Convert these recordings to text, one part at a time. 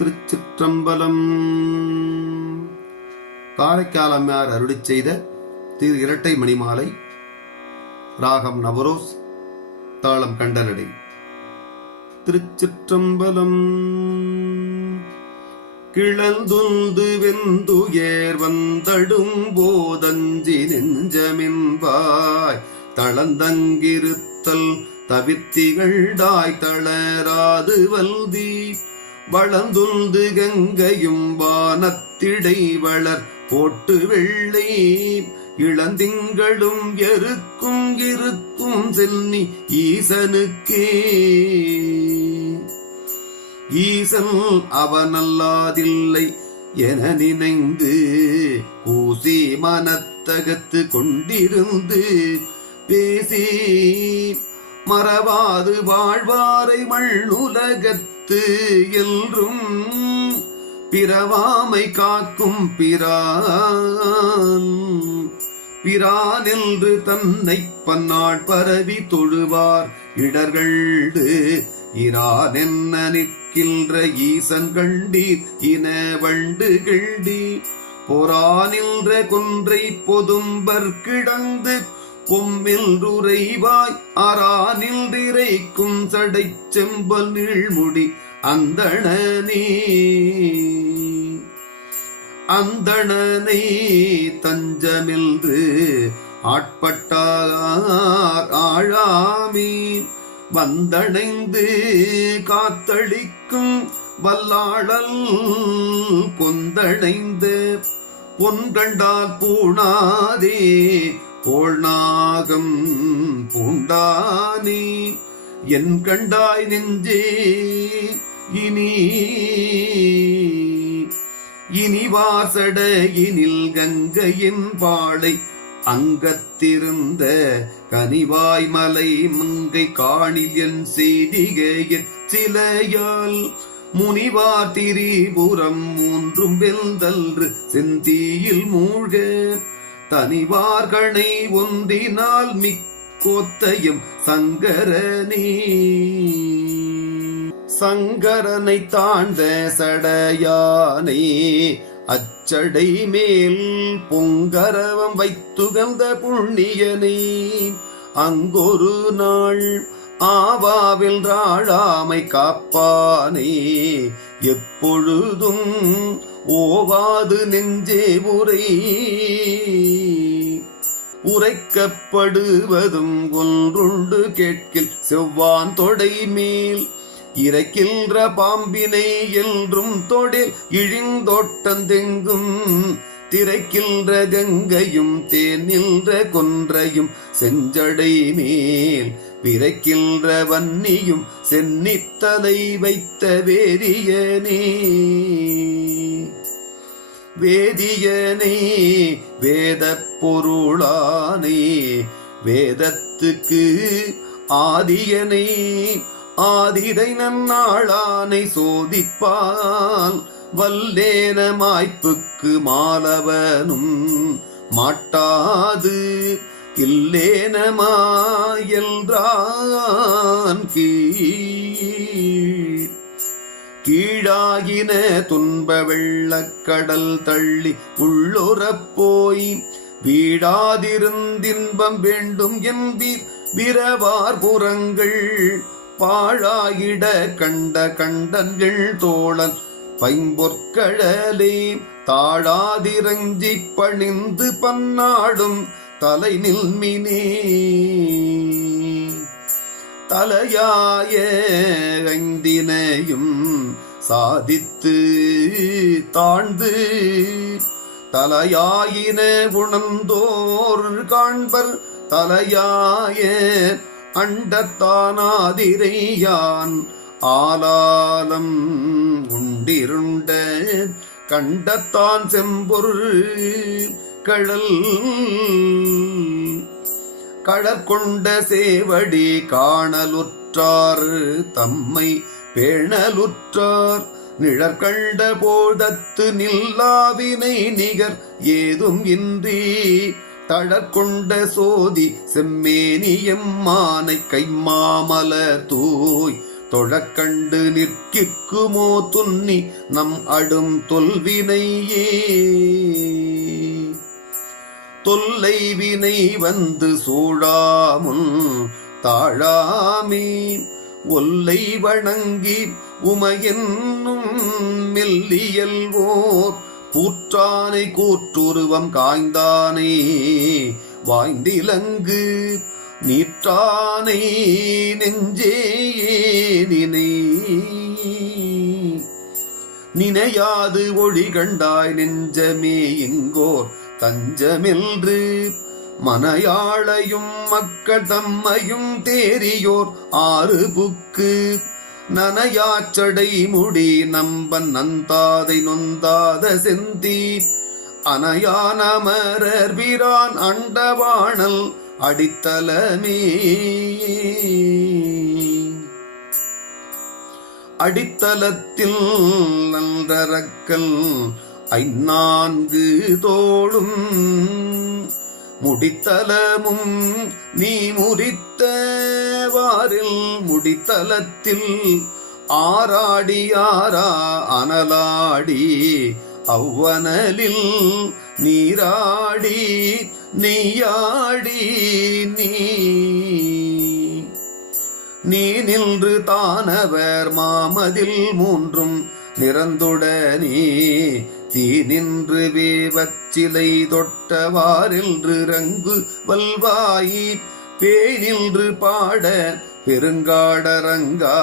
திருச்சிற்றம்பலம். காரைக்கால் அம்மையார் அருளிச் செய்த திரு இரட்டை மணிமாலை. ராகம் நவரோஸ், தாளம் கண்டனடை. திருச்சிற்றம்பலம். கிளந்துந்து வெந்துயர் வந்தடும் போதஞ்சி நெஞ்சமின்பாய் தளந்தங்கிருத்தல் தவிர்த்திகள்டாய் தளராது வல்தி வளந்துந்து கங்கையும் வானத்திடை வளர் போட்டு வெள்ளை இளந்திங்களும் எருக்கும் இருக்கும் சென்னி ஈசனுக்கே. ஈசன் அவனல்லாதில்லை என நினைந்து கூசி மனத்தகத்து கொண்டிருந்து பேசி மறவாது வாழ்வாரை மண்ணுலகத்து என்றும் பிறவாமை காக்கும் பிரான் என்று தன்னை பன்னாள் பரவி தொழுவார் இடர்கள்டு இரான் என்ன நிற்கின்ற ஈசன் கண்டீர் இன வண்டு கெள்டி பொறானின்ற கொன்றை பொதும்பர் கிடந்து பொம்மில்றுரைவாய் அறானில்திரைக்கும் சடை செம்பல் நீழ்முடி அந்தணனை தஞ்சமில்று ஆட்பட்டார் ஆழாமி வந்தணைந்து காத்தளிக்கும் வல்லாளல் கொந்தணைந்து பொன்கண்டால் பூணாதே போழ்நாகம் பூண்டானே என் கண்டாய் நெஞ்சே இனி வாசடையினில் கங்கையின் பாளை அங்கத்திருந்த கனிவாய் மலை மங்கை காணில் என் செய்திகையில் சிலையால் முனிவார் திரிபுரம் மூன்றும் வெல்தல்று செந்தீயில் மூழ்க தனிவார்கனை ஒன்றினால் மிக்கோத்தையும் சங்கரனை தாழ்ந்த சடையானே அச்சடை மேல் பொங்கரவம் வைத்துகந்த புண்ணியனை அங்கொரு நாள் ஆவாவில் ராழாமை காப்பானே எப்பொழுதும் ஓவாது நெஞ்சே உரைக்கப்படுவதும் ஒன்றுண்டு கேட்கில் செவ்வான் தொடை மேல் இறைக்கின்ற பாம்பினை என்றும் தொடில் இழிந்தோட்டந்தெங்கும் திரைக்கின்ற கங்கையும் தேனின்ற கொன்றையும் செஞ்சடை மேல் பிறக்கின்ற வன்னியும் சென்னித்தலை வைத்த வேதியனே வேத பொருளானே வேதத்துக்கு ஆதியனை ஆதிரை நன்னாளானை சோதிப்பால் வல்லேன மாய்ப்புக்கு மாலவனும் மாட்டாது இல்லேனமாயல்றான் கீழாகின துன்ப வெள்ளக்கடல் தள்ளி உள்ளுறப் போய் வீடாதிருந்தின்பம் வேண்டும் என்பீர் விரவார் புறங்கள் பாழாயிட கண்ட கண்டன்கள் தோழன் பைம்பொற்கழலே தாழாதிரஞ்சி பணிந்து பன்னாடும் தலை நில்மினே. தலையாய ஐந்தினையும் சாதித்து தாழ்ந்து தலையாயின உணர்ந்தோர் காண்பர் தலையாய அண்டத்தானாதிரையான் ஆலாலம் உண்டிருண்ட கண்டத்தான் செம்பொருள் கடற்கொண்ட சேவடி காணலுற்றார் தம்மை பேணலுற்றார் நிழற்கண்ட போதத்து நில்லாவினை நிகர் ஏதும் இன்றி தழற்கொண்ட சோதி செம்மேனியம் மானை கைமாமலர் தூய் தொழக்கண்டு நிற்கிற்குமோ துன்னி நம் அடும் தொல்வினையே. தொல்லை வினை வந்து சூழாமுன் தாழாமே ஒல்லை வணங்கி உமையென்னும் மெல்லியல்வோர் கூற்றானை கூற்றுருவம் காய்ந்தானை வாய்ந்திலங்கு நீற்றானை நெஞ்சே நினையாது ஒளி கண்டாய் நெஞ்சமே இங்கோர் தஞ்சமென்று மனையாளையும் மக்கள் தம்மையும் தேரியோர் ஆறு புக்கு நனையாச்சடை முடி நம்பன் நந்தாதை நொந்தாத செந்தி அனையான அமரர் பிரான் அண்டவாணல் அடித்தலமே. அடித்தலத்தில் நன்றரக்கல் ஐநான்கு தோளும் முடித்தலமும் நீ முறித்தவாரில் முடித்தலத்தில் ஆராடியாரா அனலாடி அவ்வனலில் நீராடி நெய்யாடி நீ நின்று தானவர் மாமதில் மூன்றும் நிறந்துடனே தீ நின்று வேவச்சிலை தொட்டவாரென்று ரங்கு வல்வாயி பேய் நின்று பாட பெருங்காடரங்கா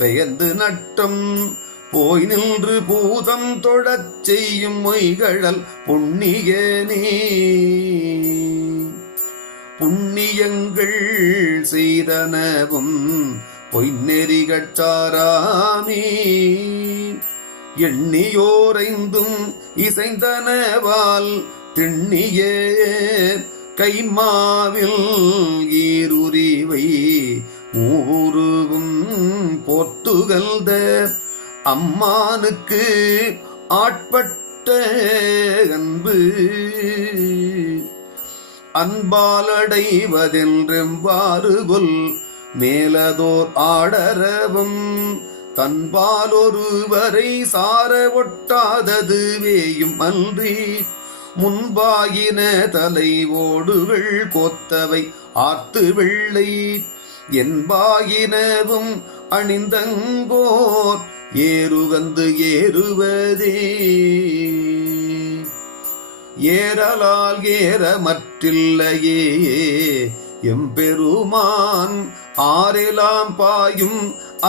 பெயர்ந்து நட்டம் போய் நின்று பூதம் தொழச் செய்யும் மொய்கழல் புண்ணியனே. புண்ணியங்கள் செய்தனவும் பொய்நெறிகட்டாராமே எண்ணியோரைந்தும் இசைந்தனவால் திண்ணிய கைமாவில் ஈருரிவை மூருவும் போர்த்துகழ்ந்த அம்மானுக்கு ஆட்பட்ட அன்பு அன்பாலடைவதென்றெம்பாறுகொல் மேலதோர் ஆடரவும் தன்பாலொருவரை சார ஒட்டாதது வேயும் அன்றி முன்பாயின தலை ஓடுகள் கோத்தவை ஆர்த்து வெள்ளை என்பாயினவும் அணிந்தங்கோர் ஏறுகந்து ஏறுவதே. ஏறலால் ஏற மற்றில்லையே எம்பெருமான் ஆரெலாம் பாயும்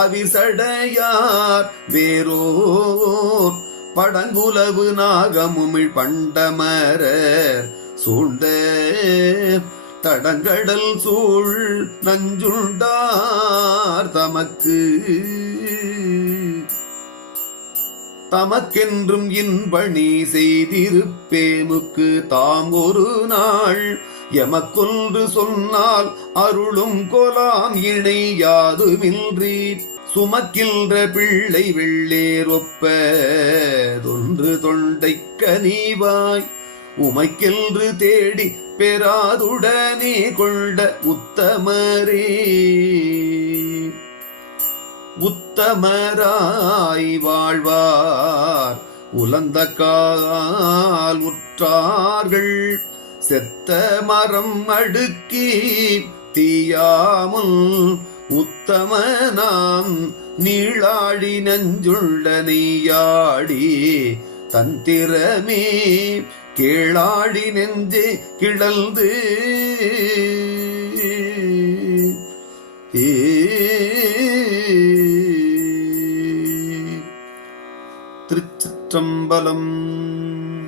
அவிசடையார் வேரோர் படங்குலவு நாகமுமிழ் பண்டமரர் சூழ்ந்த தடங்கடல் சூழ் நஞ்சுண்டார் தமக்கென்றும் இன்பணி செய்திருப்பேமுக்கு தாம் ஒரு நாள் எமக்கொன்று சொன்னால் அருளும் கொலாம் இணை யாதுமின்றி சுமக்கின்ற பிள்ளை வெள்ளேரொப்பதொன்று தொண்டைக்க நீவாய் உமைக்கென்று தேடி பெறாதுடனே கொண்ட உத்தமரே. உத்தமராய் வாழ்வார் உலந்த கால் உற்றார்கள் செத்த மரம் அடுக்கி தீயாமுல் உத்தமனாம் நீளாடி நஞ்சுள்ள நெய்யாடி தந்திரமே கேளாடி நெஞ்சே கிழந்து திருச்சிற்றம்பலம்.